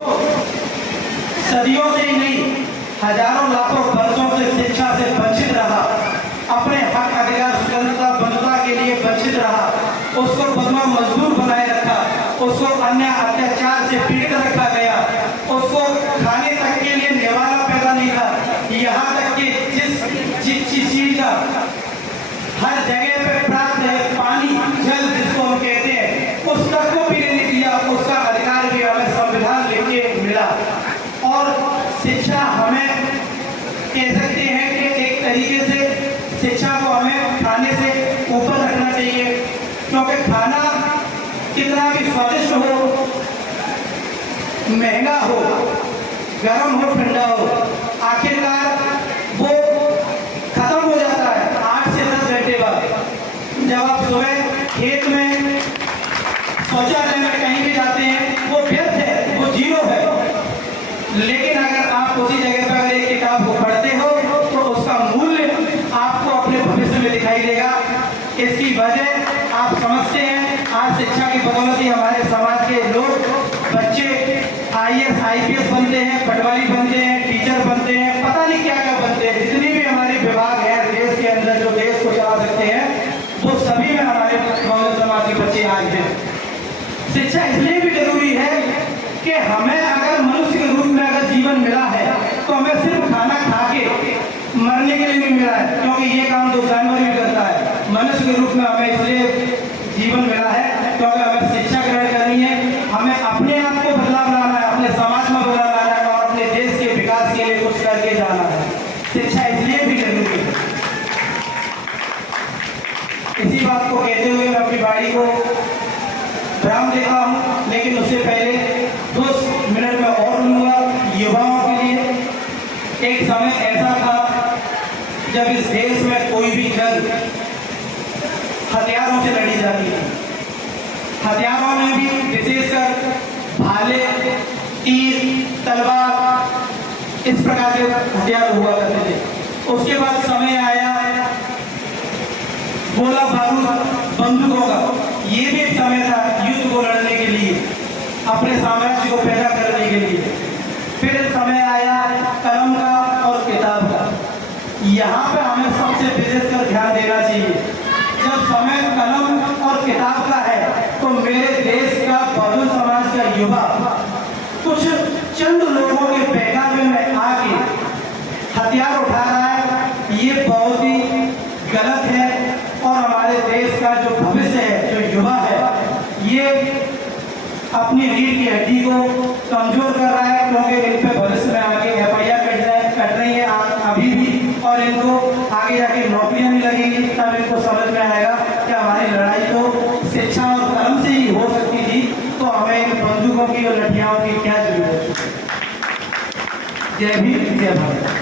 सदियों से ही नहीं, हजारों लाखों वर्षों से शिक्षा से वंचित रहा, अपने हक अधिकार स्वतंत्रता बंधुता के लिए वंचित रहा, उसको बदमा मजदूर बनाए रखा, उसको अन्य अत्याचार से पीड़ित रखा गया, उसको खाने तक के लिए निवाला पैदा नहीं था। यहाँ तक कि जिस चीज का हर जगह पे प्राप्त है, पानी जल जिसको हम कहते हैं, उस तक को भी नहीं दिया, उसका अधिकार भी हमें संविधान लेके मिला। और शिक्षा हमें कह सकते हैं कि एक तरीके से शिक्षा को हमें खाने से ऊपर रखना चाहिए, क्योंकि खाना कितना भी स्वादिष्ट हो, महंगा हो, गर्म हो, ठंडा हो, आखिरकार वो खत्म हो जाता है 8 से 10 घंटे बाद। जब आप सुबह खेत में, शौचालय में कहीं भी जाते हैं, वो व्यर्थ है, वो जीरो है। लेकिन अगर आप उसी जगह पर अगर एक किताब को पढ़ते हो तो उसका मूल्य आपको अपने भविष्य में दिखाई देगा। इसकी वजह आप समझते हैं, आज शिक्षा की बदौलत ही हमारे समाज के लोग, बच्चे IAS IPS बनते हैं, पटवारी बनते हैं, टीचर बनते हैं, पता नहीं क्या क्या बनते हैं। जितनी भी हमारे विभाग हैं देश के अंदर जो देश को चला सकते हैं, वो सभी में हमारे बहुजन समाज के बच्चे आज हैं। शिक्षा इसलिए भी जरूरी है कि हमें अगर मनुष्य के रूप में अगर जीवन मिला है तो हमें सिर्फ खाना खा के मरने के लिए नहीं मिला है, क्योंकि ये काम तो जानवर भी करता है। मनुष्य के रूप में हमें इसलिए जीवन मिला है क्योंकि हमें शिक्षा ग्रहण करनी है, हमें अपने आप को बदलाव लाना है, अपने समाज में बदलाव लाना है और अपने देश के विकास के लिए कुछ करके जाना है। शिक्षा इसलिए भी जरूरी है। इसी बात को कहते हुए मैं अपनी बाड़ी को विराम देता हूँ, लेकिन उससे पहले 2 मिनट में और लूँगा युवाओं के लिए। एक समय ऐसा था जब इस देश में कोई भी जंग हथियारों से लड़ी जाती थी। हथियारों में भी विशेषकर भाले, तीर, तलवार, इस प्रकार के हथियार हुआ करते थे। उसके बाद समय आया गोला बारूद, बंदूकों का। ये भी एक समय था युद्ध को लड़ने के लिए, अपने साम्राज्य को पैदा करने के लिए। फिर समय आया कलम का और किताब का। यहाँ पे हमें सबसे विशेषकर ध्यान देना चाहिए। जब समय कलम और किताब का है तो मेरे देश का बहुजन समाज का युवा कुछ चंद लोगों के पैगामे में आके हथियार उठा रहा है, ये बहुत ही गलत है। और हमारे देश का जो भविष्य है, जो युवा है, ये अपनी रीढ़ की हड्डी को कमजोर कर रहा है, क्योंकि इन पे भविष्य में आगे FIR कट रही है अभी भी, और इनको आगे जाके नौकरियां नहीं लगेंगी। तब इनको समझ में आएगा कि हमारी लड़ाई तो शिक्षा और कलम से ही हो सकती थी, तो हमें इन बंदूकों की और लठियाओं की क्या जरूरत है। जय भीम, जय भारत।